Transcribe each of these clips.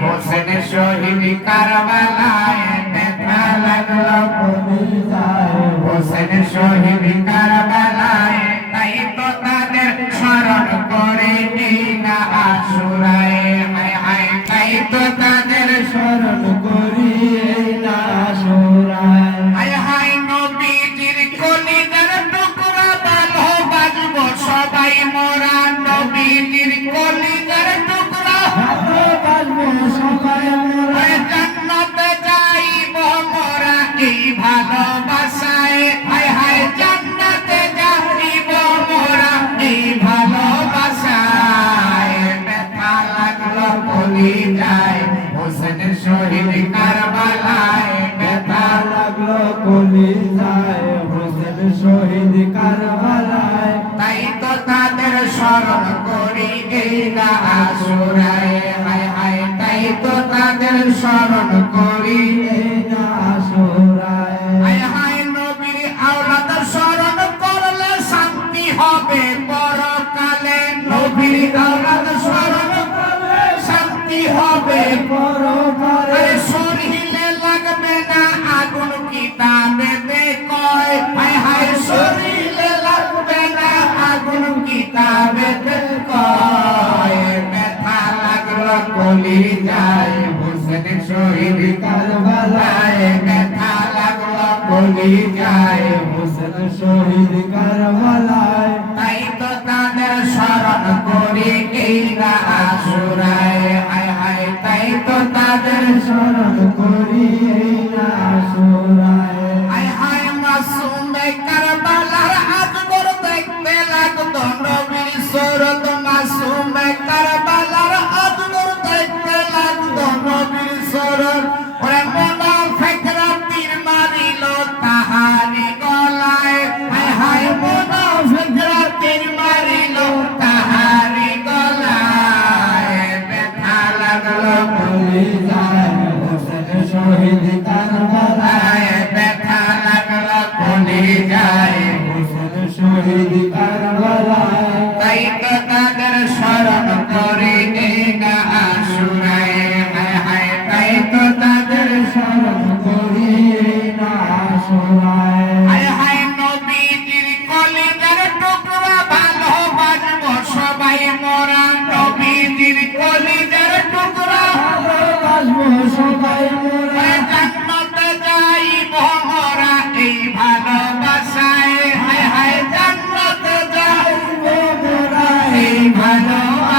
হোসেন শহীদ কারবালায় ব্যথা লাগলো কলিজায় হোসেন শহীদ কারবালায় তাই তো তাদের স্মরণ করে এই না আশুরায় হায় হায় তাই তো তাদের স্মরণ করি এই না আশুরায় হায় হায় নবীজির কলিজার টুকরা ভালোবাসবো সবাই মোরা নবীজির কলিজার টুকরা ভালোবাসবো সবাই মোরা জান্নাতে যাইব মোরা এই ভালোবাসায় হায় হায় জান্নাতে যাইব মোরা এই ভালোবাসায় ব্যথা লাগলো কলিজায় হোসেন শহীদ কারবালায় ব্যথা লাগলো কলিজায় হোসেন শহীদ কারবালায় তাই তো তাদের স্মরণ করি এই না আশুরায় হায় হায় তাই তো তাদের স্মরণ করি এই না আশুরায় হায় হায় নবীর আওলাদ স্মরণ করলে শান্তি হবে পরকালে নবীর আওলাদ স্মরণ করলে শান্তি হবে পরকালে আরে শরীরে লাগবে না আগুন কিতাবেতে কয় হায় হায় শরীরে লাগবে না আগুন কিতাবেতে কয় ব্যথা লাগলো কলিজায় হোসেন শহীদ কারবালায় ব্যথা লাগলো কলিজায় হোসেন শহীদ কারবালায় তাই তো তাদের স্মরণ করি এই না আশুরায় হায় হায় তাই তো তাদের স্মরণ করি এই না আশুরায় হায় হায় মাসুমে কারবালার আজগর দেখতে লাগতো নবীর সুরত মাসুমে কারবালার আজগর দেখতে লাগতো নবীর সুরত ওরে মুনাফিকরা তীর মারিল তাহারি গলায় হায় হায় মুনাফিকরা তীর মারিল তাহারি গলায় ব্যথা লাগলো কলিজায় হোসেন শহীদ কারবালায় ব্যথা লাগলো কলিজায় হোসেন শহীদ কারবালায় তাই তো তাদের স্মরণ করে এই না আশুরায় হায় হায় তাই তো তাদের স্মরণ করি এই না আশুরায় হায় হায় নবীজির কলিজার টুকরা ভালোবাসবো সবাই মোরা নবীজির কলিজার টুকরা ভালোবাসবো সবাই মোরা জান্নাতে যাইব মোরা এই ভালোবাসায় হায় হায় জান্নাতে যাইব মোরা এই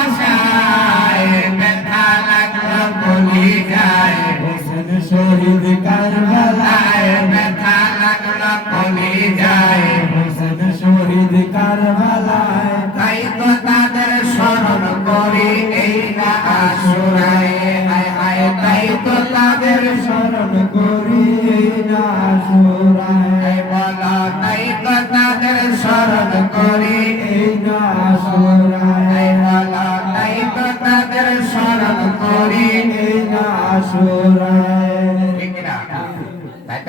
ভালোবাসায় ব্যথা লাগলো কলিজায় হোসেন শহীদ কারবালায় ব্যথা লাগলো কলিজায় হোসেন শহীদ কারবালায় তাই তো তাদের স্মরণ করি এই না আশুরায় হায় হায় তাই তো তাদের স্মরণ করি এই না আশুরায় বলো তাই তো তাদের স্মরণ করি এই না আশুরায় বলো তাই তো তাদের স্মরণ করি এই না আশুরায়